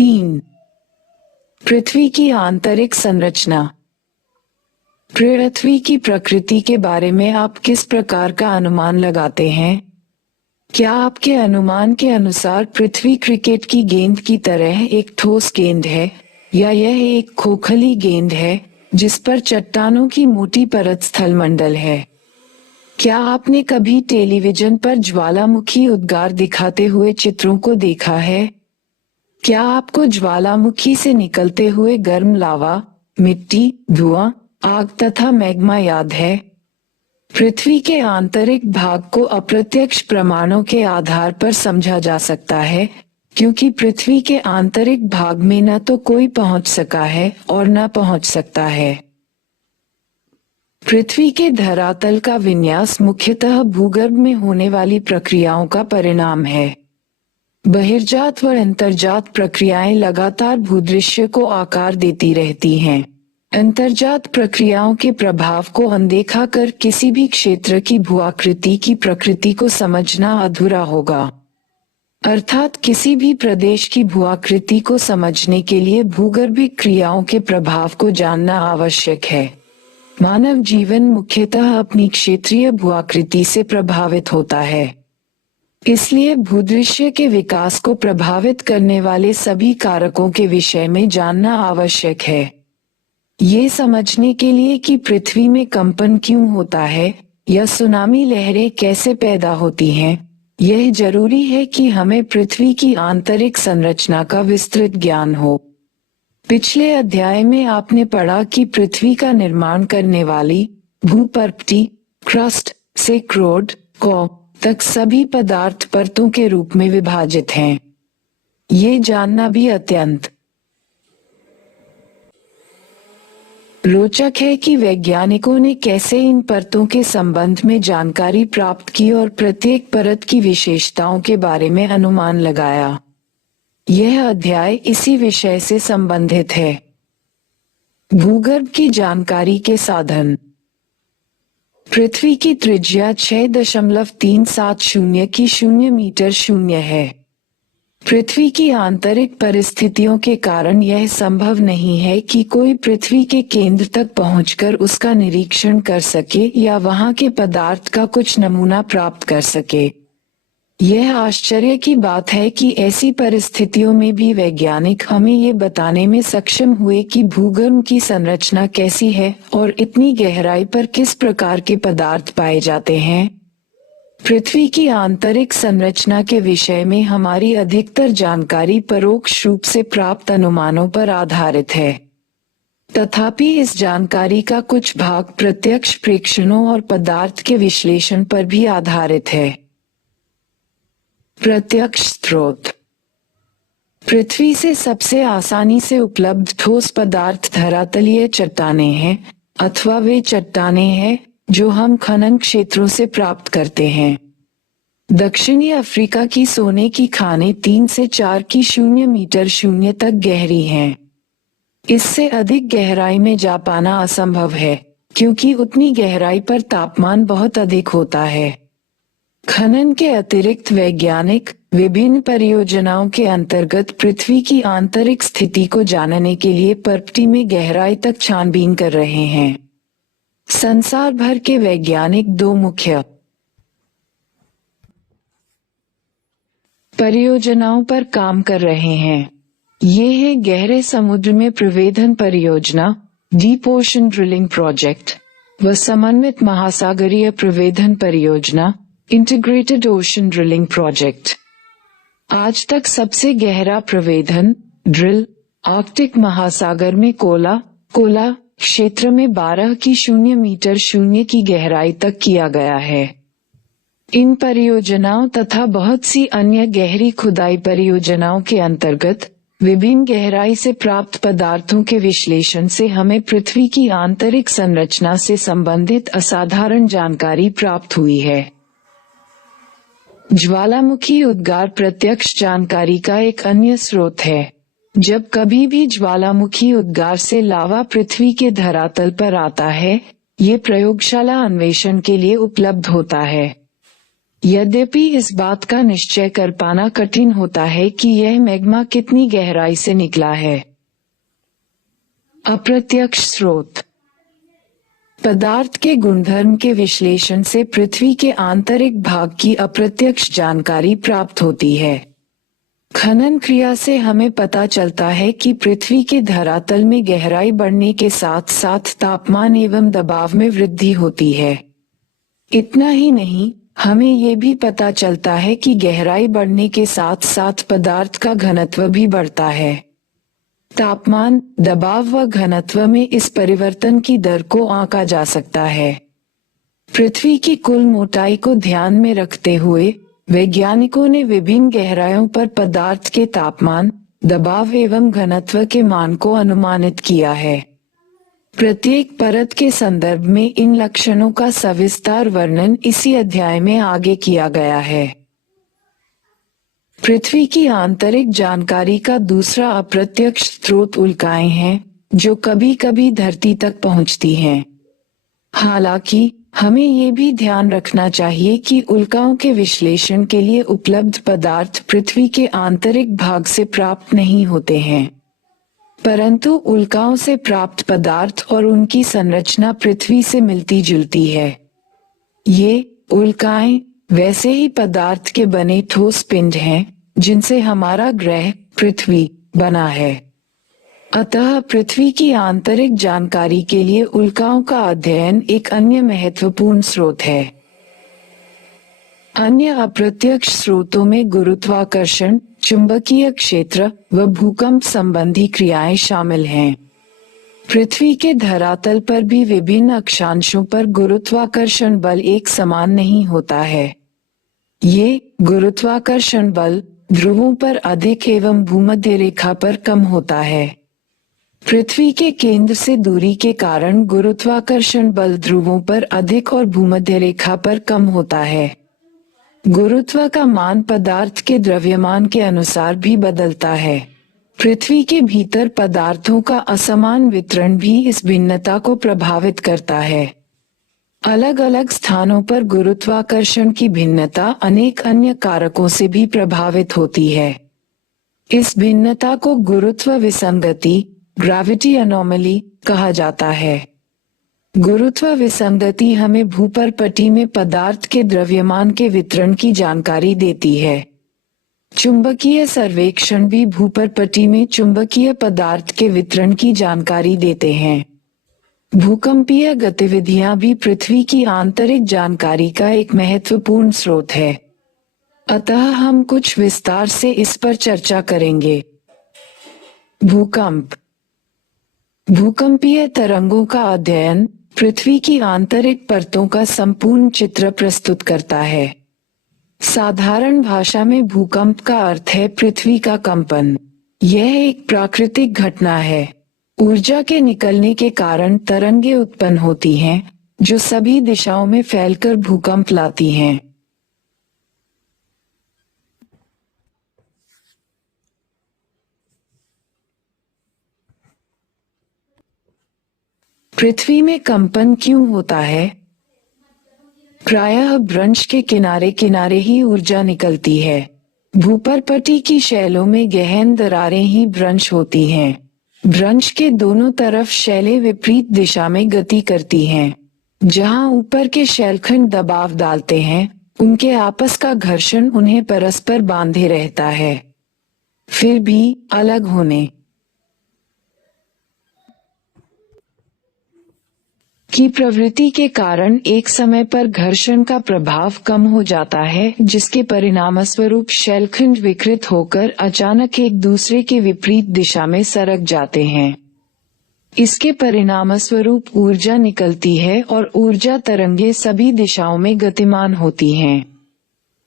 3. पृथ्वी की आंतरिक संरचना। पृथ्वी की प्रकृति के बारे में आप किस प्रकार का अनुमान लगाते हैं? क्या आपके अनुमान के अनुसार पृथ्वी क्रिकेट की गेंद की तरह एक ठोस गेंद है, या यह एक खोखली गेंद है जिस पर चट्टानों की मोटी परत स्थलमंडल है? क्या आपने कभी टेलीविजन पर ज्वालामुखी उद्गार दिखाते हुए चित्रों को देखा है? क्या आपको ज्वालामुखी से निकलते हुए गर्म लावा, मिट्टी, धुआं, आग तथा मैग्मा याद है? पृथ्वी के आंतरिक भाग को अप्रत्यक्ष प्रमाणों के आधार पर समझा जा सकता है, क्योंकि पृथ्वी के आंतरिक भाग में न तो कोई पहुंच सका है और न पहुंच सकता है। पृथ्वी के धरातल का विन्यास मुख्यतः भूगर्भ में होने वाली प्रक्रियाओं का परिणाम है। बहिर्जात व अंतर्जात प्रक्रियाएं लगातार भूदृश्य को आकार देती रहती हैं। अंतर्जात प्रक्रियाओं के प्रभाव को अनदेखा कर किसी भी क्षेत्र की भूआकृति की प्रकृति को समझना अधूरा होगा। अर्थात किसी भी प्रदेश की भूआकृति को समझने के लिए भूगर्भिक क्रियाओं के प्रभाव को जानना आवश्यक है। मानव जीवन मुख्यतः अपनी क्षेत्रीय भूआकृति से प्रभावित होता है। इसलिए भूदृश्य के विकास को प्रभावित करने वाले सभी कारकों के विषय में जानना आवश्यक है। ये समझने के लिए कि पृथ्वी में कंपन क्यों होता है या सुनामी लहरें कैसे पैदा होती हैं, यह जरूरी है कि हमें पृथ्वी की आंतरिक संरचना का विस्तृत ज्ञान हो। पिछले अध्याय में आपने पढ़ा कि पृथ्वी का निर्माण करने वाली भूपर्पटी, क्रस्ट से क्रोड को तक सभी पदार्थ परतों के रूप में विभाजित हैं। ये जानना भी अत्यंत रोचक है कि वैज्ञानिकों ने कैसे इन परतों के संबंध में जानकारी प्राप्त की और प्रत्येक परत की विशेषताओं के बारे में अनुमान लगाया। यह अध्याय इसी विषय से संबंधित है। भूगर्भ की जानकारी के साधन। पृथ्वी की त्रिज्या 6.370 की 0 मीटर 0 है। पृथ्वी की आंतरिक परिस्थितियों के कारण यह संभव नहीं है कि कोई पृथ्वी के केंद्र तक पहुंचकर उसका निरीक्षण कर सके या वहां के पदार्थ का कुछ नमूना प्राप्त कर सके। यह आश्चर्य की बात है कि ऐसी परिस्थितियों में भी वैज्ञानिक हमें ये बताने में सक्षम हुए कि भूगर्भ की संरचना कैसी है और इतनी गहराई पर किस प्रकार के पदार्थ पाए जाते हैं। पृथ्वी की आंतरिक संरचना के विषय में हमारी अधिकतर जानकारी परोक्ष रूप से प्राप्त अनुमानों पर आधारित है। तथापि इस जानकारी का कुछ भाग प्रत्यक्ष प्रेक्षणों और पदार्थ के विश्लेषण पर भी आधारित है। प्रत्यक्ष स्रोत। पृथ्वी से सबसे आसानी से उपलब्ध ठोस पदार्थ धरातलीय चट्टानें हैं, अथवा वे चट्टानें हैं जो हम खनन क्षेत्रों से प्राप्त करते हैं। दक्षिणी अफ्रीका की सोने की खानें 3 से 4 की 0 मीटर 0 तक गहरी हैं। इससे अधिक गहराई में जा पाना असंभव है, क्योंकि उतनी गहराई पर तापमान बहुत अधिक होता है। खनन के अतिरिक्त वैज्ञानिक विभिन्न परियोजनाओं के अंतर्गत पृथ्वी की आंतरिक स्थिति को जानने के लिए पर्पटी में गहराई तक छानबीन कर रहे हैं। संसार भर के वैज्ञानिक 2 मुख्य परियोजनाओं पर काम कर रहे हैं। ये है गहरे समुद्र में प्रवेधन परियोजना, डीप ओशन ड्रिलिंग प्रोजेक्ट, व समन्वित महासागरीय प्रवेधन परियोजना, इंटीग्रेटेड ओशन ड्रिलिंग प्रोजेक्ट। आज तक सबसे गहरा प्रवेधन ड्रिल आर्कटिक महासागर में कोला क्षेत्र में 12 की 0 मीटर 0 की गहराई तक किया गया है। इन परियोजनाओं तथा बहुत सी अन्य गहरी खुदाई परियोजनाओं के अंतर्गत विभिन्न गहराई से प्राप्त पदार्थों के विश्लेषण से हमें पृथ्वी की आंतरिक संरचना से संबंधित असाधारण जानकारी प्राप्त हुई है। ज्वालामुखी उद्गार प्रत्यक्ष जानकारी का एक अन्य स्रोत है। जब कभी भी ज्वालामुखी उद्गार से लावा पृथ्वी के धरातल पर आता है, ये प्रयोगशाला अन्वेषण के लिए उपलब्ध होता है। यद्यपि इस बात का निश्चय कर पाना कठिन होता है कि यह मैग्मा कितनी गहराई से निकला है। अप्रत्यक्ष स्रोत। पदार्थ के गुणधर्म के विश्लेषण से पृथ्वी के आंतरिक भाग की अप्रत्यक्ष जानकारी प्राप्त होती है। खनन क्रिया से हमें पता चलता है कि पृथ्वी के धरातल में गहराई बढ़ने के साथ साथ तापमान एवं दबाव में वृद्धि होती है। इतना ही नहीं, हमें ये भी पता चलता है कि गहराई बढ़ने के साथ साथ पदार्थ का घनत्व भी बढ़ता है। तापमान, दबाव व घनत्व में इस परिवर्तन की दर को आंका जा सकता है। पृथ्वी की कुल मोटाई को ध्यान में रखते हुए वैज्ञानिकों ने विभिन्न गहराइयों पर पदार्थ के तापमान, दबाव एवं घनत्व के मान को अनुमानित किया है। प्रत्येक परत के संदर्भ में इन लक्षणों का सविस्तार वर्णन इसी अध्याय में आगे किया गया है। पृथ्वी की आंतरिक जानकारी का दूसरा अप्रत्यक्ष स्रोत उल्काएं हैं, जो कभी कभी धरती तक पहुंचती हैं। हालांकि हमें ये भी ध्यान रखना चाहिए कि उल्काओं के विश्लेषण के लिए उपलब्ध पदार्थ पृथ्वी के आंतरिक भाग से प्राप्त नहीं होते हैं, परंतु उल्काओं से प्राप्त पदार्थ और उनकी संरचना पृथ्वी से मिलती जुलती है। ये उल्काएं वैसे ही पदार्थ के बने ठोस पिंड हैं, जिनसे हमारा ग्रह पृथ्वी बना है। अतः पृथ्वी की आंतरिक जानकारी के लिए उल्काओं का अध्ययन एक अन्य महत्वपूर्ण स्रोत है। अन्य अप्रत्यक्ष स्रोतों में गुरुत्वाकर्षण, चुंबकीय क्षेत्र व भूकंप संबंधी क्रियाएं शामिल हैं। पृथ्वी के धरातल पर भी विभिन्न अक्षांशों पर गुरुत्वाकर्षण बल एक समान नहीं होता है। ये गुरुत्वाकर्षण बल ध्रुवों पर अधिक एवं भूमध्य रेखा पर कम होता है। पृथ्वी के केंद्र से दूरी के कारण गुरुत्वाकर्षण बल ध्रुवों पर अधिक और भूमध्य रेखा पर कम होता है। गुरुत्व का मान पदार्थ के द्रव्यमान के अनुसार भी बदलता है। पृथ्वी के भीतर पदार्थों का असमान वितरण भी इस भिन्नता को प्रभावित करता है। अलग अलग स्थानों पर गुरुत्वाकर्षण की भिन्नता अनेक अन्य कारकों से भी प्रभावित होती है। इस भिन्नता को गुरुत्व विसंगति, ग्रेविटी एनोमली कहा जाता है। गुरुत्व विसंगति हमें भूपर्पटी में पदार्थ के द्रव्यमान के वितरण की जानकारी देती है। चुंबकीय सर्वेक्षण भी भूपर्पटी में चुंबकीय पदार्थ के वितरण की जानकारी देते हैं। भूकंपीय गतिविधियां भी पृथ्वी की आंतरिक जानकारी का एक महत्वपूर्ण स्रोत है। अतः हम कुछ विस्तार से इस पर चर्चा करेंगे। भूकंप। भूकंपीय तरंगों का अध्ययन पृथ्वी की आंतरिक परतों का संपूर्ण चित्र प्रस्तुत करता है। साधारण भाषा में भूकंप का अर्थ है पृथ्वी का कंपन। यह एक प्राकृतिक घटना है। ऊर्जा के निकलने के कारण तरंगे उत्पन्न होती हैं, जो सभी दिशाओं में फैलकर भूकंप लाती हैं। पृथ्वी में कंपन क्यों होता है? प्रायः भ्रंश के किनारे किनारे ही ऊर्जा निकलती है। भूपर्पटी की शैलों में गहन दरारें ही भ्रंश होती हैं। भ्रंश के दोनों तरफ शैलें विपरीत दिशा में गति करती हैं। जहां ऊपर के शैलखंड दबाव डालते हैं, उनके आपस का घर्षण उन्हें परस्पर बांधे रहता है। फिर भी अलग होने की प्रवृत्ति के कारण एक समय पर घर्षण का प्रभाव कम हो जाता है, जिसके परिणामस्वरूप शैलखंड विकृत होकर अचानक एक दूसरे के विपरीत दिशा में सरक जाते हैं। इसके परिणामस्वरूप ऊर्जा निकलती है और ऊर्जा तरंगे सभी दिशाओं में गतिमान होती हैं।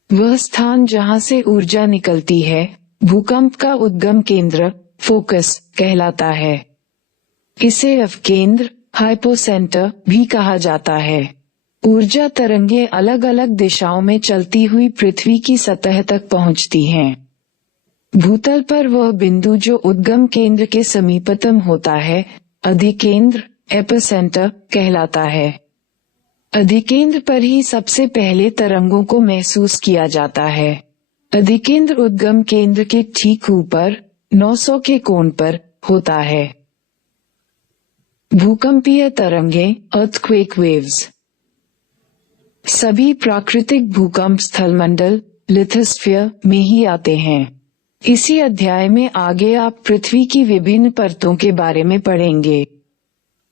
वह स्थान जहां से ऊर्जा निकलती है, भूकंप का उद्गम केंद्र, फोकस कहलाता है। इसे अपकेंद्र, हाइपोसेंटर भी कहा जाता है। ऊर्जा तरंगे अलग अलग दिशाओं में चलती हुई पृथ्वी की सतह तक पहुंचती हैं। भूतल पर वह बिंदु जो उद्गम केंद्र के समीपतम होता है, अधिकेंद्र, एपिसेंटर कहलाता है। अधिकेंद्र पर ही सबसे पहले तरंगों को महसूस किया जाता है। अधिकेंद्र उद्गम केंद्र के ठीक ऊपर 900 के कोण पर होता है। भूकंपीय तरंगे, अर्थक्वेक वेव्स। सभी प्राकृतिक भूकंप स्थलमंडल, लिथोस्फीयर में ही आते हैं। इसी अध्याय में आगे आप पृथ्वी की विभिन्न परतों के बारे में पढ़ेंगे।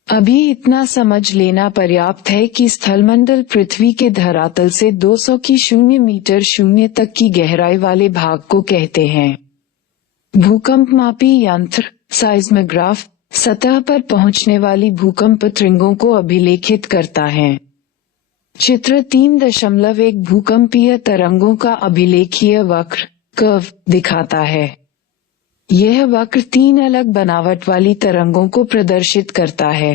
अभी इतना समझ लेना पर्याप्त है कि स्थलमंडल पृथ्वी के धरातल से 200 की 0 मीटर 0 तक की गहराई वाले भाग को कहते हैं। भूकंपमापी यंत्र, साइज्मोग्राफ, सतह पर पहुंचने वाली भूकंप तरंगों को अभिलेखित करता है। चित्र 3.1 भूकंपीय तरंगों का अभिलेखीय वक्र कर्व दिखाता है। यह वक्र 3 अलग बनावट वाली तरंगों को प्रदर्शित करता है।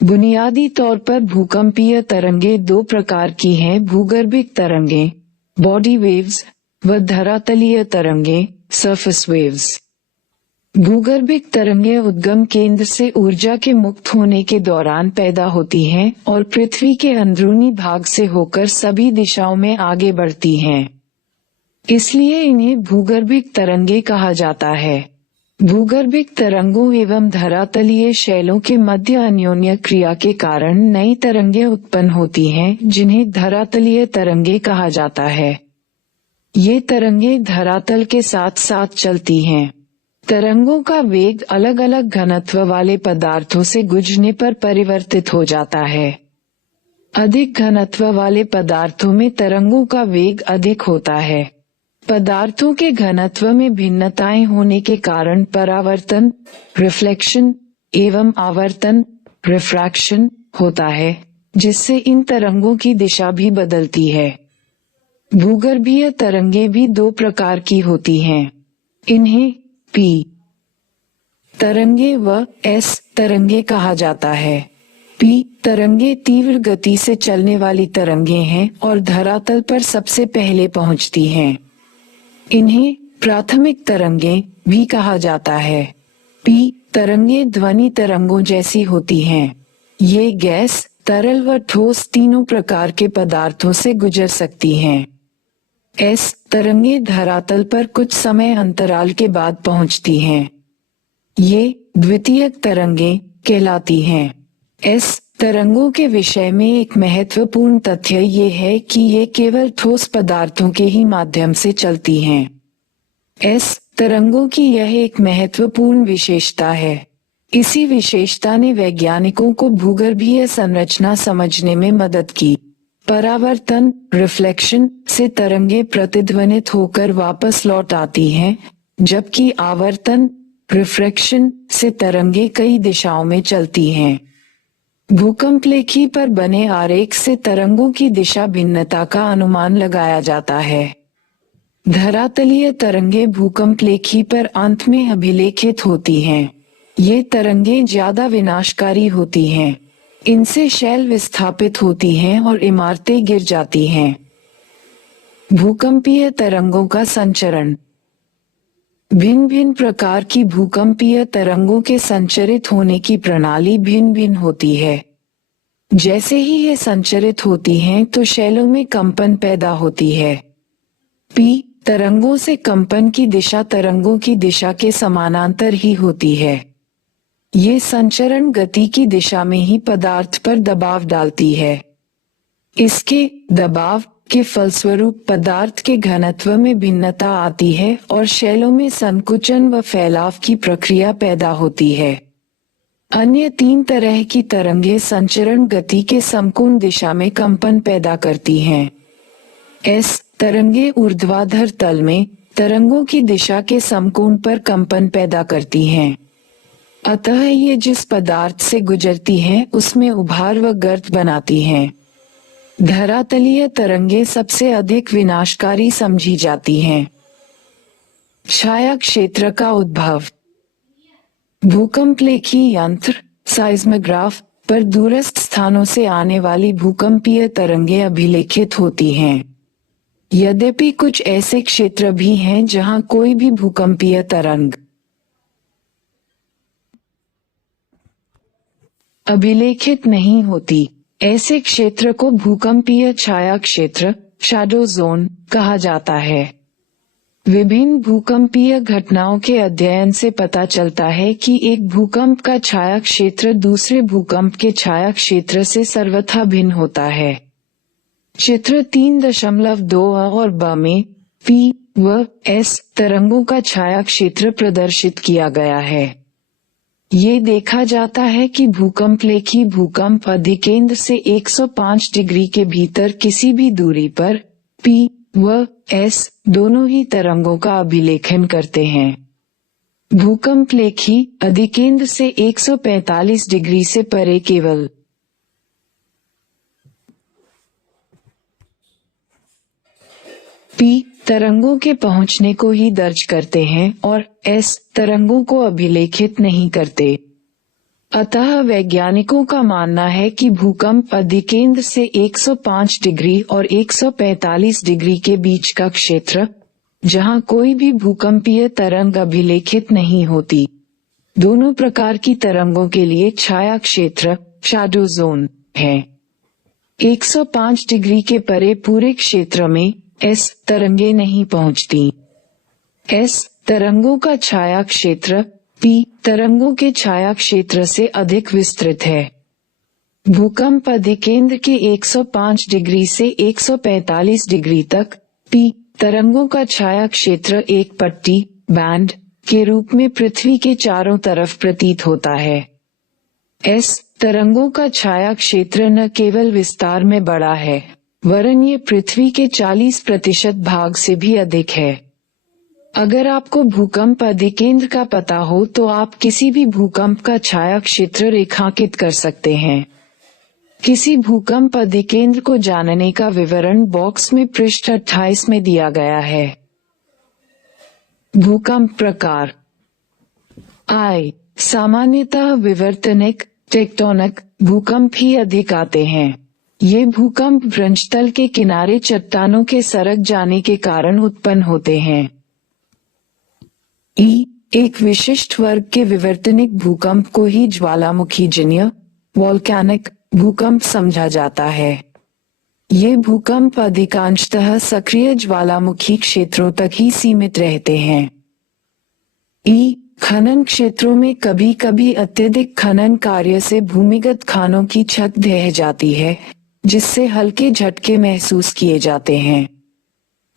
बुनियादी तौर पर भूकंपीय तरंगे 2 प्रकार की हैं, भूगर्भिक तरंगे, बॉडी वेव्स, व धरातलीय तरंगे, सरफेस वेव्स। भूगर्भिक तरंगे उद्गम केंद्र से ऊर्जा के मुक्त होने के दौरान पैदा होती हैं और पृथ्वी के अंदरूनी भाग से होकर सभी दिशाओं में आगे बढ़ती हैं। इसलिए इन्हें भूगर्भिक तरंगे कहा जाता है। भूगर्भिक तरंगों एवं धरातलीय शैलों के मध्य अन्योन्य क्रिया के कारण नई तरंगे उत्पन्न होती हैं, जिन्हें धरातलीय तरंगे कहा जाता है। ये तरंगे धरातल के साथ साथ चलती हैं। तरंगों का वेग अलग अलग घनत्व वाले पदार्थों से गुजरने पर परिवर्तित हो जाता है। अधिक घनत्व वाले पदार्थों में तरंगों का वेग अधिक होता है। पदार्थों के घनत्व में भिन्नताएं होने के कारण परावर्तन, रिफ्लेक्शन एवं आवर्तन, रिफ्रैक्शन होता है, जिससे इन तरंगों की दिशा भी बदलती है। भूगर्भीय तरंगे भी 2 प्रकार की होती हैं। इन्हें पी तरंगे व एस तरंगे कहा जाता है। पी तरंगे तीव्र गति से चलने वाली तरंगे हैं और धरातल पर सबसे पहले पहुंचती हैं। इन्हें प्राथमिक तरंगे भी कहा जाता है। पी तरंगे ध्वनि तरंगों जैसी होती हैं। ये गैस, तरल व ठोस तीनों प्रकार के पदार्थों से गुजर सकती हैं। एस तरंगे धरातल पर कुछ समय अंतराल के बाद पहुंचती हैं। ये द्वितीयक तरंगे कहलाती हैं। एस तरंगों के विषय में एक महत्वपूर्ण तथ्य ये है कि ये केवल ठोस पदार्थों के ही माध्यम से चलती हैं। एस तरंगों की यह एक महत्वपूर्ण विशेषता है। इसी विशेषता ने वैज्ञानिकों को भूगर्भीय संरचना समझने में मदद की। परावर्तन, रिफ्लेक्शन से तरंगे प्रतिध्वनित होकर वापस लौट आती हैं, जबकि आवर्तन, रिफ्रैक्शन से तरंगे कई दिशाओं में चलती हैं। भूकंपलेखी पर बने आरेख से तरंगों की दिशा भिन्नता का अनुमान लगाया जाता है। धरातलीय तरंगे भूकंपलेखी पर अंत में अभिलेखित होती हैं। ये तरंगे ज्यादा विनाशकारी होती हैं। इनसे शैल विस्थापित होती हैं और इमारतें गिर जाती हैं। भूकंपीय तरंगों का संचरण। भिन्न भिन्न प्रकार की भूकंपीय तरंगों के संचरित होने की प्रणाली भिन्न भिन्न होती है। जैसे ही ये संचरित होती हैं तो शैलों में कंपन पैदा होती है। पी तरंगों से कंपन की दिशा तरंगों की दिशा के समानांतर ही होती है। ये संचरण गति की दिशा में ही पदार्थ पर दबाव डालती है। इसके दबाव के फलस्वरूप पदार्थ के घनत्व में भिन्नता आती है और शैलों में संकुचन व फैलाव की प्रक्रिया पैदा होती है। अन्य 3 तरह की तरंगे संचरण गति के समकोण दिशा में कंपन पैदा करती हैं। एस तरंगे ऊर्ध्वाधर तल में तरंगों की दिशा के समकोण पर कंपन पैदा करती हैं। अतः ये जिस पदार्थ से गुजरती हैं उसमें उभार व गर्त बनाती हैं। धरातलीय तरंगे सबसे अधिक विनाशकारी समझी जाती हैं। छाया क्षेत्र का उद्भव। भूकंपलेखी यंत्र, साइज्मोग्राफ पर दूरस्थ स्थानों से आने वाली भूकंपीय तरंगे अभिलेखित होती हैं। यद्यपि कुछ ऐसे क्षेत्र भी हैं जहां कोई भी भूकंपीय तरंग अभिलेखित नहीं होती। ऐसे क्षेत्र को भूकंपीय छाया क्षेत्र शैडो जोन कहा जाता है। विभिन्न भूकंपीय घटनाओं के अध्ययन से पता चलता है कि एक भूकंप का छाया क्षेत्र दूसरे भूकंप के छाया क्षेत्र से सर्वथा भिन्न होता है। चित्र 3.2 और ब में P व S तरंगों का छाया क्षेत्र प्रदर्शित किया गया है। ये देखा जाता है कि भूकंपलेखी भूकंप अधिकेंद्र से 105 डिग्री के भीतर किसी भी दूरी पर P व S दोनों ही तरंगों का अभिलेखन करते हैं। भूकंपलेखी अधिकेंद्र से 145 डिग्री से परे केवल P तरंगों के पहुंचने को ही दर्ज करते हैं और S तरंगों को अभिलेखित नहीं करते। अतः वैज्ञानिकों का मानना है कि भूकंप अधिकेंद्र से 105 डिग्री और 145 डिग्री के बीच का क्षेत्र, जहां कोई भी भूकंपीय तरंग अभिलेखित नहीं होती, दोनों प्रकार की तरंगों के लिए छाया क्षेत्र शैडो जोन है। 105 डिग्री के परे पूरे क्षेत्र में S तरंगे नहीं पहुंचती। S तरंगों का छाया क्षेत्र P तरंगों के छाया क्षेत्र से अधिक विस्तृत है। भूकंप अधिकेंद्र के 105 डिग्री से 145 डिग्री तक P तरंगों का छाया क्षेत्र एक पट्टी बैंड के रूप में पृथ्वी के चारों तरफ प्रतीत होता है। S तरंगों का छाया क्षेत्र न केवल विस्तार में बड़ा है, वरन ये पृथ्वी के 40% भाग से भी अधिक है। अगर आपको भूकंप अधिकेंद्र का पता हो तो आप किसी भी भूकंप का छाया क्षेत्र रेखांकित कर सकते हैं। किसी भूकंप अधिकेंद्र को जानने का विवरण बॉक्स में पृष्ठ 28 में दिया गया है। भूकंप प्रकार I सामान्यतः विवर्तनिक टेक्टोनिक भूकंप ही अधिक आते हैं। ये भूकंप भ्रंशतल के किनारे चट्टानों के सरक जाने के कारण उत्पन्न होते हैं। एक विशिष्ट वर्ग के विवर्तनिक भूकंप को ही ज्वालामुखीजन्य वोल्केनिक भूकंप समझा जाता है। ये भूकंप अधिकांशतः सक्रिय ज्वालामुखी क्षेत्रों तक ही सीमित रहते हैं। खनन क्षेत्रों में कभी कभी अत्यधिक खनन कार्य से भूमिगत खानों की छत ढह जाती है, जिससे हल्के झटके महसूस किए जाते हैं।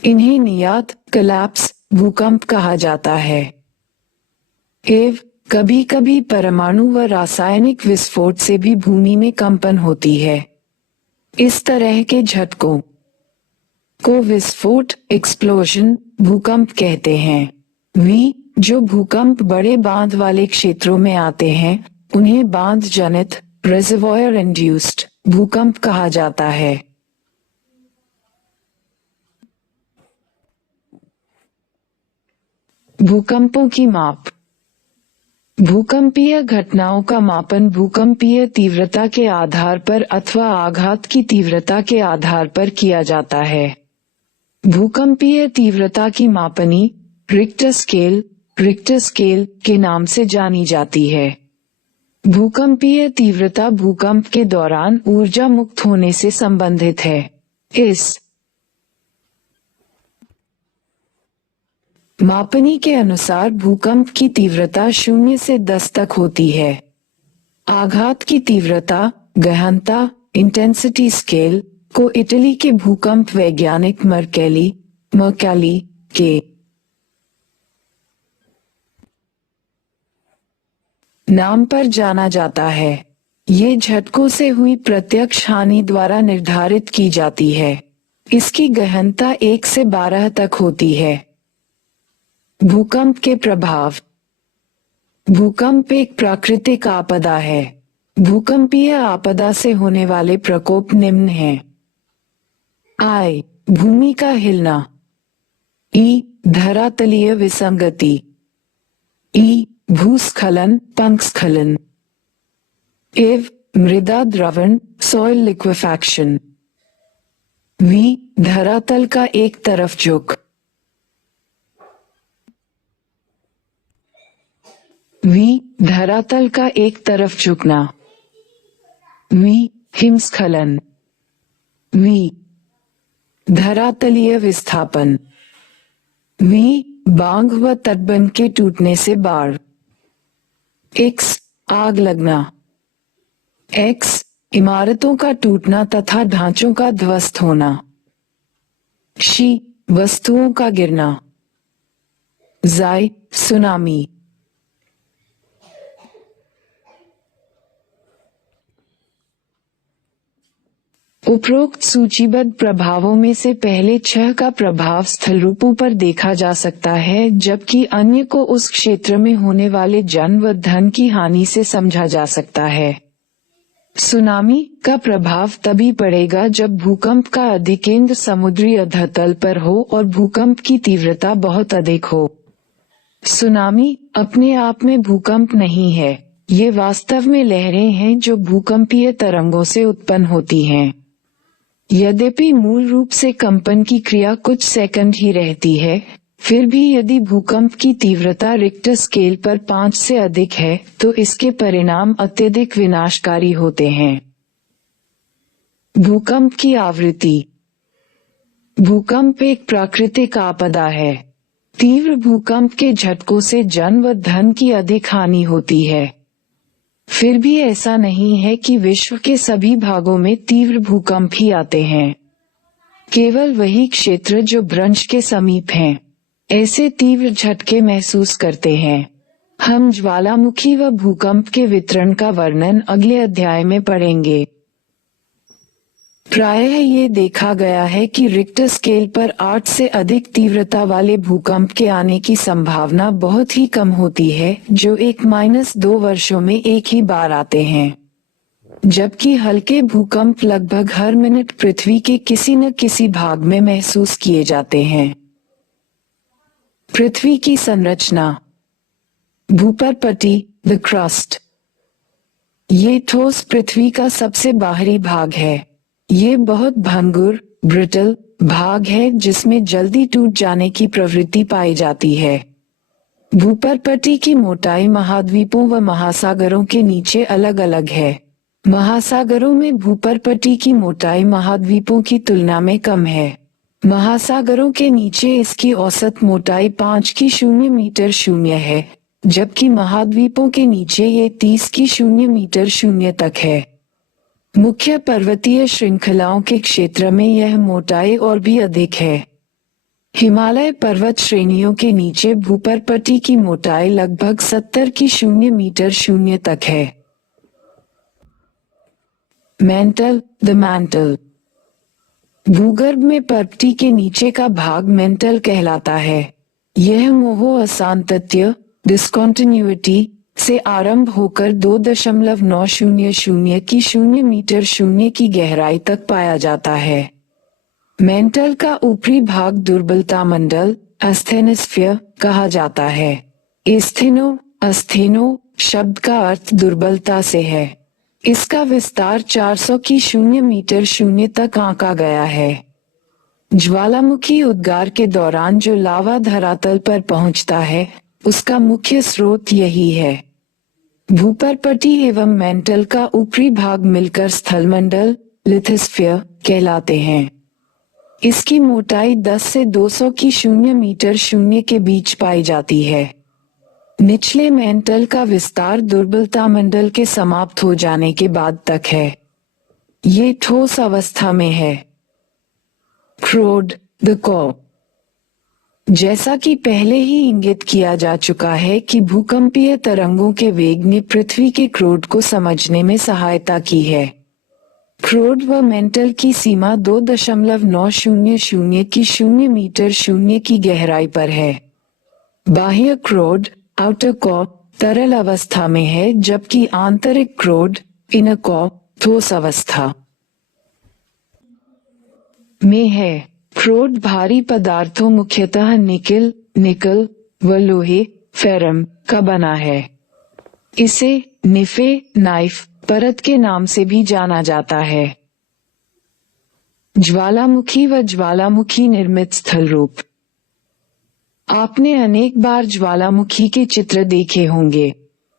इन्हें नियात कोलैप्स भूकंप कहा जाता है। कभी कभी परमाणु व रासायनिक विस्फोट से भी भूमि में कंपन होती है। इस तरह के झटकों को विस्फोट एक्सप्लोजन भूकंप कहते हैं। जो भूकंप बड़े बांध वाले क्षेत्रों में आते हैं, उन्हें बांध जनित रिजर्वॉयर इंड्यूस्ड भूकंप कहा जाता है। भूकंपों की माप। भूकंपीय घटनाओं का मापन भूकंपीय तीव्रता के आधार पर अथवा आघात की तीव्रता के आधार पर किया जाता है। भूकंपीय तीव्रता की मापनी रिक्टर स्केल के नाम से जानी जाती है। भूकंपीय तीव्रता भूकंप के दौरान ऊर्जा मुक्त होने से संबंधित है। इस मापनी के अनुसार भूकंप की तीव्रता 0 से 10 तक होती है। आघात की तीव्रता गहनता इंटेंसिटी स्केल को इटली के भूकंप वैज्ञानिक मर्कैली के नाम पर जाना जाता है। ये झटकों से हुई प्रत्यक्ष हानि द्वारा निर्धारित की जाती है। इसकी गहनता 1 से 12 तक होती है। भूकंप के प्रभाव। भूकंप एक प्राकृतिक आपदा है। भूकंपीय आपदा से होने वाले प्रकोप निम्न हैं। भूमि का हिलना। धरातलीय विसंगति। भूस्खलन पंखस्खलन। मृदा द्रवण सॉइल लिक्विफैक्शन। धरातल का एक तरफ झुक। धरातल का एक तरफ झुकना। हिमस्खलन। वी, धरातलीय विस्थापन। वी, बांध व तटबंध के टूटने से बाढ़। एक्स, आग लगना। एक्स, इमारतों का टूटना तथा ढांचों का ध्वस्त होना। शी, वस्तुओं का गिरना। ज़ाई, सुनामी। उपरोक्त सूचीबद्ध प्रभावों में से पहले 6 का प्रभाव स्थल रूपों पर देखा जा सकता है, जबकि अन्य को उस क्षेत्र में होने वाले जन व धन की हानि से समझा जा सकता है। सुनामी का प्रभाव तभी पड़ेगा जब भूकंप का अधिकेंद्र समुद्री अधतल पर हो और भूकंप की तीव्रता बहुत अधिक हो। सुनामी अपने आप में भूकंप नहीं है, ये वास्तव में लहरें हैं जो भूकंपीय तरंगों से उत्पन्न होती हैं। यद्यपि मूल रूप से कंपन की क्रिया कुछ सेकंड ही रहती है, फिर भी यदि भूकंप की तीव्रता रिक्टर स्केल पर 5 से अधिक है तो इसके परिणाम अत्यधिक विनाशकारी होते हैं। भूकंप की आवृत्ति। भूकंप एक प्राकृतिक आपदा है। तीव्र भूकंप के झटकों से जन व धन की अधिक हानि होती है। फिर भी ऐसा नहीं है कि विश्व के सभी भागों में तीव्र भूकंप ही आते हैं। केवल वही क्षेत्र जो भ्रंश के समीप हैं, ऐसे तीव्र झटके महसूस करते हैं। हम ज्वालामुखी व भूकंप के वितरण का वर्णन अगले अध्याय में पढ़ेंगे। प्रायः ये देखा गया है कि रिक्टर स्केल पर 8 से अधिक तीव्रता वाले भूकंप के आने की संभावना बहुत ही कम होती है, जो 1-2 वर्षों में एक ही बार आते हैं, जबकि हल्के भूकंप लगभग हर मिनट पृथ्वी के किसी न किसी भाग में महसूस किए जाते हैं। पृथ्वी की संरचना। भूपरपट्टी, द क्रस्ट। ये ठोस पृथ्वी का सबसे बाहरी भाग है। ये बहुत भंगुर, ब्रिटल भाग है जिसमें जल्दी टूट जाने की प्रवृत्ति पाई जाती है। भूपरपट्टी की मोटाई महाद्वीपों व महासागरों के नीचे अलग अलग है। महासागरों में भूपरपट्टी की मोटाई महाद्वीपों की तुलना में कम है। महासागरों के नीचे इसकी औसत मोटाई 5.0 मीटर शून्य है, जबकि महाद्वीपों के नीचे ये 30.0 मीटर शून्य तक है। मुख्य पर्वतीय श्रृंखलाओं के क्षेत्र में यह मोटाई और भी अधिक है। हिमालय पर्वत श्रेणियों के नीचे भूपरपट्टी की मोटाई लगभग 70.0 मीटर शून्य तक है। Mantle, the mantle. भूगर्भ में परपट्टी के नीचे का भाग मेंटल कहलाता है। यह मोह असांतत्य, डिस्कंटिन्यूटी से आरंभ होकर 2.900 मीटर शून्य की गहराई तक पाया जाता है। मेंटल का ऊपरी भाग दुर्बलता मंडल, एस्थेनोस्फीयर कहा जाता है। एस्थेनो शब्द का अर्थ दुर्बलता से है। इसका विस्तार 400 मीटर शून्य तक आंका गया है। ज्वालामुखी उद्गार के दौरान जो लावा धरातल पर पहुंचता है, उसका मुख्य स्रोत यही है। भूपरपट्टी एवं मेंटल का ऊपरी भाग मिलकर स्थलमंडल, लिथोस्फीयर कहलाते हैं। इसकी मोटाई 10 से 200 मीटर शून्य के बीच पाई जाती है। निचले मेंटल का विस्तार दुर्बलता मंडल के समाप्त हो जाने के बाद तक है। ये ठोस अवस्था में है। क्रोड, द कॉ। जैसा कि पहले ही इंगित किया जा चुका है कि भूकंपीय तरंगों के वेग ने पृथ्वी के क्रोड को समझने में सहायता की है। क्रोड व मेंटल की सीमा 2.900 मीटर शून्य की गहराई पर है। बाह्य क्रोड, आउटर कॉ, तरल अवस्था में है, जबकि आंतरिक क्रोड, इनर कॉ, ठोस अवस्था में है। क्रोड भारी पदार्थों मुख्यतः निकल व लोहे, फेरम का बना है। इसे नाइफ परत के नाम से भी जाना जाता है। ज्वालामुखी व ज्वालामुखी निर्मित स्थल रूप। आपने अनेक बार ज्वालामुखी के चित्र देखे होंगे।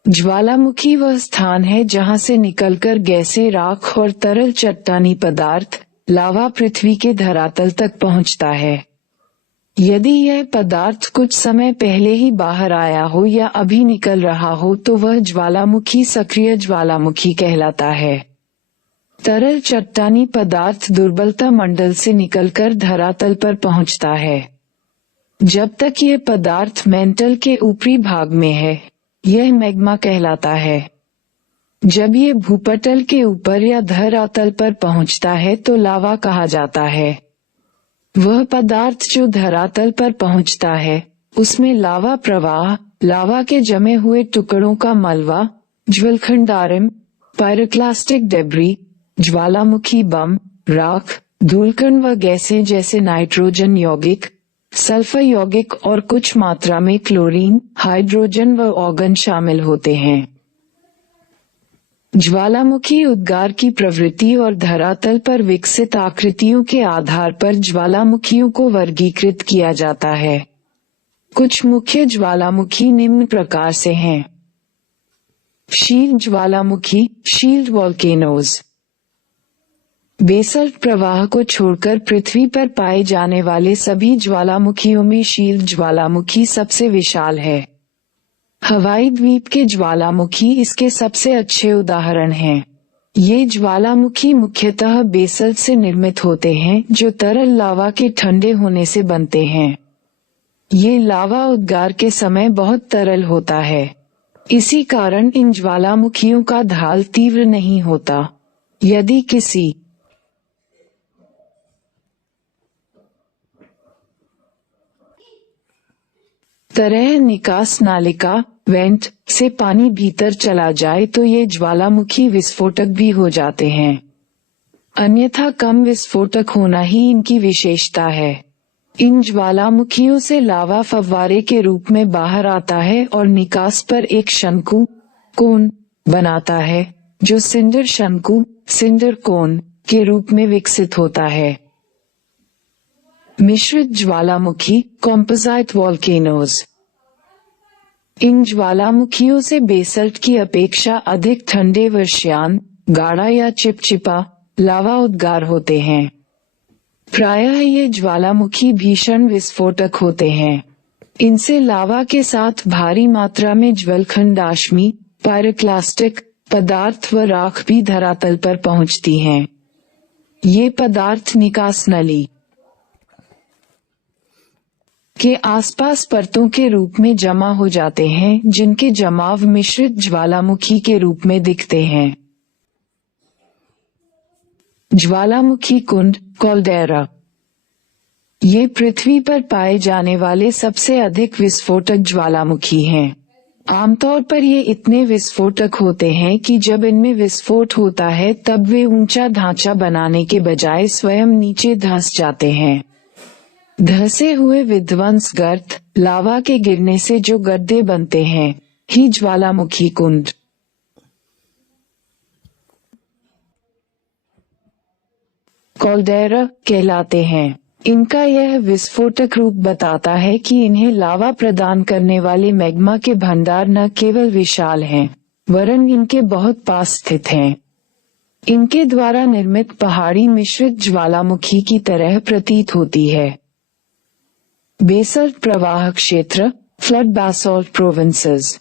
ज्वालामुखी वह स्थान है जहां से निकलकर गैसें, राख और तरल चट्टानी पदार्थ लावा पृथ्वी के धरातल तक पहुंचता है। यदि यह पदार्थ कुछ समय पहले ही बाहर आया हो या अभी निकल रहा हो तो वह ज्वालामुखी सक्रिय ज्वालामुखी कहलाता है। तरल चट्टानी पदार्थ दुर्बलता मंडल से निकलकर धरातल पर पहुंचता है। जब तक यह पदार्थ मेंटल के ऊपरी भाग में है, यह मैग्मा कहलाता है। जब ये भूपटल के ऊपर या धरातल पर पहुंचता है तो लावा कहा जाता है। वह पदार्थ जो धरातल पर पहुंचता है, उसमें लावा प्रवाह, लावा के जमे हुए टुकड़ों का मलबा, ज्वलखंडारम, पायरोक्लास्टिक डेब्री, ज्वालामुखी बम, राख, धूलकण व गैसें जैसे नाइट्रोजन यौगिक, सल्फर यौगिक और कुछ मात्रा में क्लोरीन, हाइड्रोजन व ऑर्गन शामिल होते हैं। ज्वालामुखी उद्गार की प्रवृत्ति और धरातल पर विकसित आकृतियों के आधार पर ज्वालामुखियों को वर्गीकृत किया जाता है। कुछ मुख्य ज्वालामुखी निम्न प्रकार से हैं। शील्ड ज्वालामुखी, शील्ड वोल्केनोज। बेसल्ट प्रवाह को छोड़कर पृथ्वी पर पाए जाने वाले सभी ज्वालामुखियों में शील्ड ज्वालामुखी सबसे विशाल है। हवाई द्वीप के ज्वालामुखी इसके सबसे अच्छे उदाहरण हैं। ये ज्वालामुखी मुख्यतः बेसल्ट से निर्मित होते हैं जो तरल लावा के ठंडे होने से बनते हैं। ये लावा उद्गार के समय बहुत तरल होता है। इसी कारण इन ज्वालामुखियों का ढाल तीव्र नहीं होता। यदि किसी तरह निकास नालिका वेंट से पानी भीतर चला जाए तो ये ज्वालामुखी विस्फोटक भी हो जाते हैं। अन्यथा कम विस्फोटक होना ही इनकी विशेषता है। इन ज्वालामुखियों से लावा फव्वारे के रूप में बाहर आता है और निकास पर एक शंकु कोन बनाता है जो सिंडर शंकु सिंडर कोन के रूप में विकसित होता है। मिश्रित ज्वालामुखी कॉम्पोजाइट वोल्केनोज। इन ज्वालामुखियों से बेसल्ट की अपेक्षा अधिक ठंडे वर्षायन, गाढ़ा या चिपचिपा लावा उद्गार होते हैं। प्रायः ये ज्वालामुखी भीषण विस्फोटक होते हैं। इनसे लावा के साथ भारी मात्रा में ज्वलखंडाश्मी, पायरोक्लास्टिक पदार्थ व राख भी धरातल पर पहुंचती हैं। ये पदार्थ निकास नली के आसपास परतों के रूप में जमा हो जाते हैं जिनके जमाव मिश्रित ज्वालामुखी के रूप में दिखते हैं। ज्वालामुखी कुंड कॉल्डेरा। ये पृथ्वी पर पाए जाने वाले सबसे अधिक विस्फोटक ज्वालामुखी हैं। आमतौर पर ये इतने विस्फोटक होते हैं कि जब इनमें विस्फोट होता है तब वे ऊंचा ढांचा बनाने के बजाय स्वयं नीचे धंस जाते हैं। धंसे हुए विध्वंस गर्त लावा के गिरने से जो गड्ढे बनते हैं ही ज्वालामुखी कुंड कॉल्डेरा कहलाते हैं। इनका यह विस्फोटक रूप बताता है कि इन्हें लावा प्रदान करने वाले मैग्मा के भंडार न केवल विशाल हैं, वरन इनके बहुत पास स्थित हैं। इनके द्वारा निर्मित पहाड़ी मिश्रित ज्वालामुखी की तरह प्रतीत होती है। बेसल्ट प्रवाह क्षेत्र फ्लड बासॉल्ट प्रोविंसेस।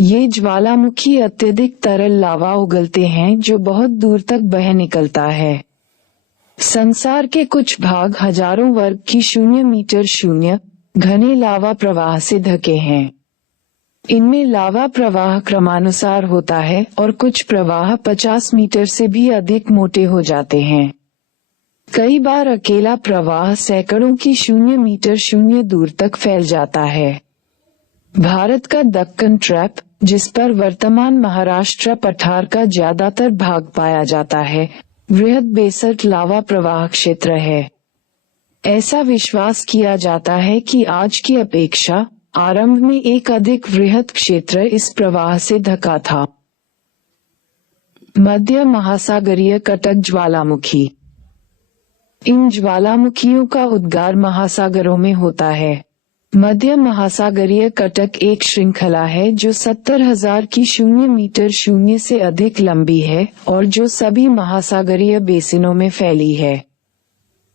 ये ज्वालामुखी अत्यधिक तरल लावा उगलते हैं जो बहुत दूर तक बह निकलता है। संसार के कुछ भाग हजारों वर्ग की 0 मीटर शून्य घने लावा प्रवाह से ढके हैं। इनमें लावा प्रवाह क्रमानुसार होता है और कुछ प्रवाह 50 मीटर से भी अधिक मोटे हो जाते हैं। कई बार अकेला प्रवाह सैकड़ों की 0 मीटर शून्य दूर तक फैल जाता है। भारत का दक्कन ट्रैप, जिस पर वर्तमान महाराष्ट्र पठार का ज्यादातर भाग पाया जाता है, वृहद बेसल्ट लावा प्रवाह क्षेत्र है। ऐसा विश्वास किया जाता है कि आज की अपेक्षा आरंभ में एक अधिक वृहद क्षेत्र इस प्रवाह से ढका था। मध्य महासागरीय कटक ज्वालामुखी। इन ज्वालामुखियों का उद्गार महासागरों में होता है। मध्य महासागरीय कटक एक श्रृंखला है जो 70,000 की 0 मीटर 0 से अधिक लंबी है और जो सभी महासागरीय बेसिनों में फैली है।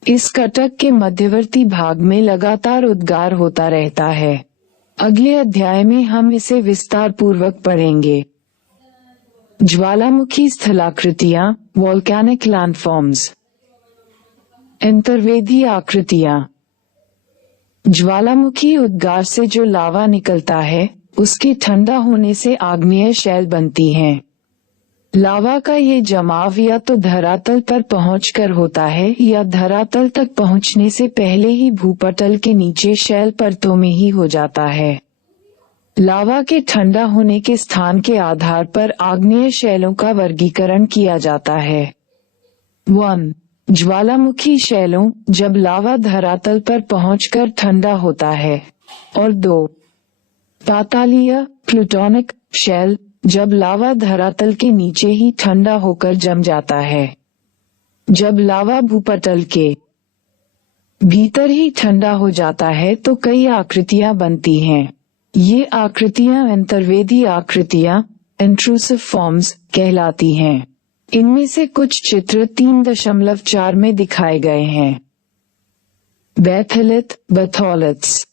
इस कटक के मध्यवर्ती भाग में लगातार उद्गार होता रहता है। अगले अध्याय में हम इसे विस्तार पूर्वक पढ़ेंगे। ज्वालामुखी स्थलाकृतियां, वोल्केनिक लैंडफॉर्म्स। अंतर्वेदी आकृतियां। ज्वालामुखी उद्गार से जो लावा निकलता है, उसके ठंडा होने से आग्नेय शैल बनती हैं। लावा का ये जमाव या तो धरातल पर पहुंचकर होता है या धरातल तक पहुंचने से पहले ही भूपटल के नीचे शैल परतों में ही हो जाता है। लावा के ठंडा होने के स्थान के आधार पर आग्नेय शैलों का वर्गीकरण किया जाता है। 1. ज्वालामुखी शैलों, जब लावा धरातल पर पहुंचकर ठंडा होता है। और 2. पातालीय प्लूटोनिक शैल, जब लावा धरातल के नीचे ही ठंडा होकर जम जाता है। जब लावा भूपटल के भीतर ही ठंडा हो जाता है तो कई आकृतियां बनती हैं। ये आकृतियां अंतर्वेदी आकृतियां, इंट्रूसिव फॉर्म्स कहलाती हैं। इनमें से कुछ चित्र 3.4 में दिखाए गए हैं। बैथेलिथ, बैथोलिथ्स।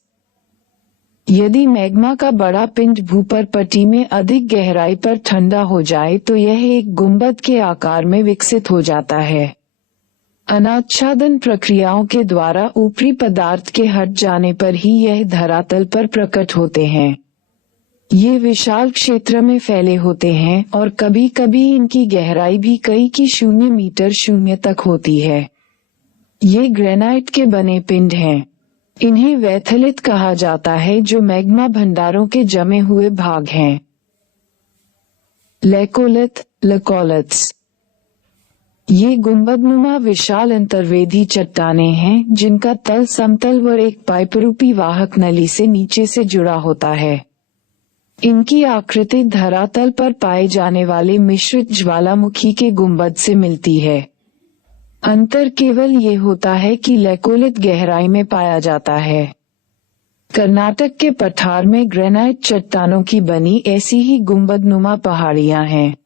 यदि मैग्मा का बड़ा पिंड भूपर्पटी में अधिक गहराई पर ठंडा हो जाए तो यह एक गुंबद के आकार में विकसित हो जाता है। अनाच्छादन प्रक्रियाओं के द्वारा ऊपरी पदार्थ के हट जाने पर ही यह धरातल पर प्रकट होते हैं। ये विशाल क्षेत्र में फैले होते हैं और कभी कभी इनकी गहराई भी कई की 0 मीटर 0 तक होती है। ये ग्रेनाइट के बने पिंड हैं। इन्हें वैथलिथ कहा जाता है जो मैग्मा भंडारों के जमे हुए भाग हैं। लेकोलिथ, लकोलिथ्स। ये गुंबदनुमा विशाल अंतर्वेदी चट्टानें हैं जिनका तल समतल व एक पाइपरूपी वाहक नली से नीचे से जुड़ा होता है। इनकी आकृति धरातल पर पाए जाने वाले मिश्रित ज्वालामुखी के गुंबद से मिलती है। अंतर केवल ये होता है कि लेकोलिथ गहराई में पाया जाता है। कर्नाटक के पठार में ग्रेनाइट चट्टानों की बनी ऐसी ही गुंबदनुमा पहाड़ियां हैं।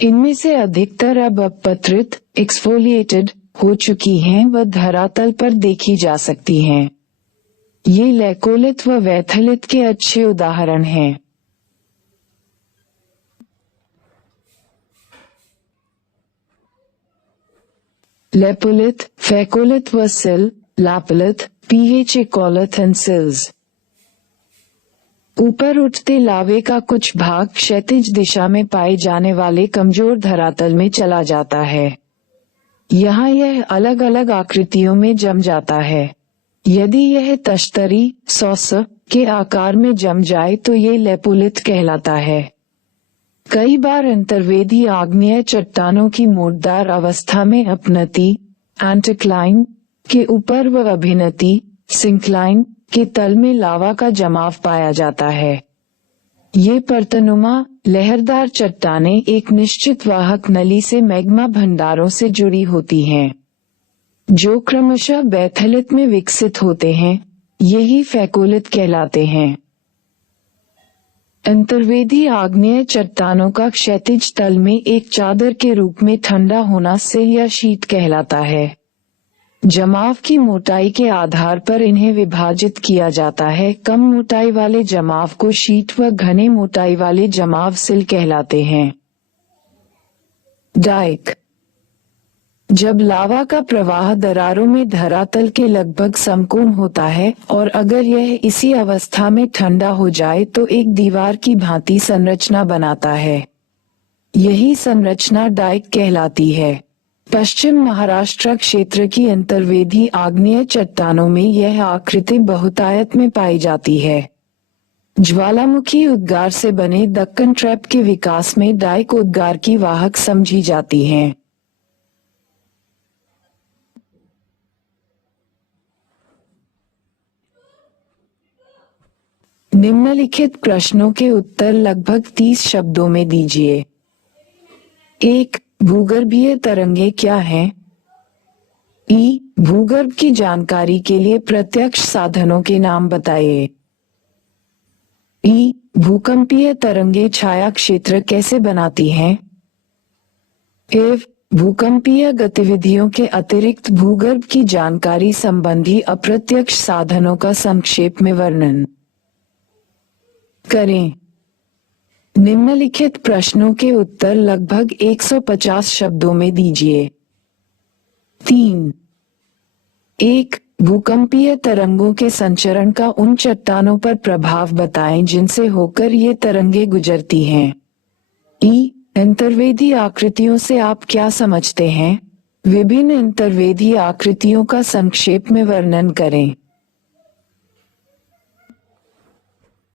इनमें से अधिकतर अब अपपत्रित, एक्सफोलिएटेड हो चुकी हैं व धरातल पर देखी जा सकती हैं। ये लेकोलिथ व वैथलिथ के अच्छे उदाहरण हैं। लेपोलिथ, फेकोलिथ व सिल, लापोलिथ, पीहेचेकोलिथ एंड सिल्स। ऊपर उठते लावे का कुछ भाग क्षैतिज दिशा में पाए जाने वाले कमजोर धरातल में चला जाता है। यहाँ यह अलग अलग आकृतियों में जम जाता है। यदि यह तश्तरी, सॉस के आकार में जम जाए तो ये लेपोलिथ कहलाता है। कई बार अंतर्वेदी आग्नेय चट्टानों की मोड़दार अवस्था में अपनति, एंटिक्लाइन के ऊपर व अभिनति, सिंक्लाइन के तल में लावा का जमाव पाया जाता है। ये पर्तनुमा लहरदार चट्टानें एक निश्चित वाहक नली से मैग्मा भंडारों से जुड़ी होती हैं, जो क्रमशः बैथलिथ में विकसित होते हैं। यही फेकोलिथ कहलाते हैं। अंतर्वेदी आग्नेय चट्टानों का क्षैतिज तल में एक चादर के रूप में ठंडा होना सिल या शीट कहलाता है। जमाव की मोटाई के आधार पर इन्हें विभाजित किया जाता है। कम मोटाई वाले जमाव को शीट व घने मोटाई वाले जमाव सिल कहलाते हैं। डाइक। जब लावा का प्रवाह दरारों में धरातल के लगभग समकोण होता है और अगर यह इसी अवस्था में ठंडा हो जाए तो एक दीवार की भांति संरचना बनाता है। यही संरचना डाइक कहलाती है। पश्चिम महाराष्ट्र क्षेत्र की अंतर्वेदी आग्नेय चट्टानों में यह आकृति बहुतायत में पाई जाती है। ज्वालामुखी उद्गार से बने दक्कन ट्रैप के विकास में डाइक उद्गार की वाहक समझी जाती हैं। निम्नलिखित प्रश्नों के उत्तर लगभग 30 शब्दों में दीजिए। 1. भूगर्भीय तरंगे क्या हैं? ई भूगर्भ की जानकारी के लिए प्रत्यक्ष साधनों के नाम बताइए। ई भूकंपीय तरंगे छाया क्षेत्र कैसे बनाती हैं? एफ भूकंपीय गतिविधियों के अतिरिक्त भूगर्भ की जानकारी संबंधी अप्रत्यक्ष साधनों का संक्षेप में वर्णन करें। निम्नलिखित प्रश्नों के उत्तर लगभग 150 शब्दों में दीजिए। 3. 1. भूकंपीय तरंगों के संचरण का उन चट्टानों पर प्रभाव बताएं जिनसे होकर ये तरंगे गुजरती हैं। ई अंतर्वेधी आकृतियों से आप क्या समझते हैं? विभिन्न अंतर्वेधी आकृतियों का संक्षेप में वर्णन करें।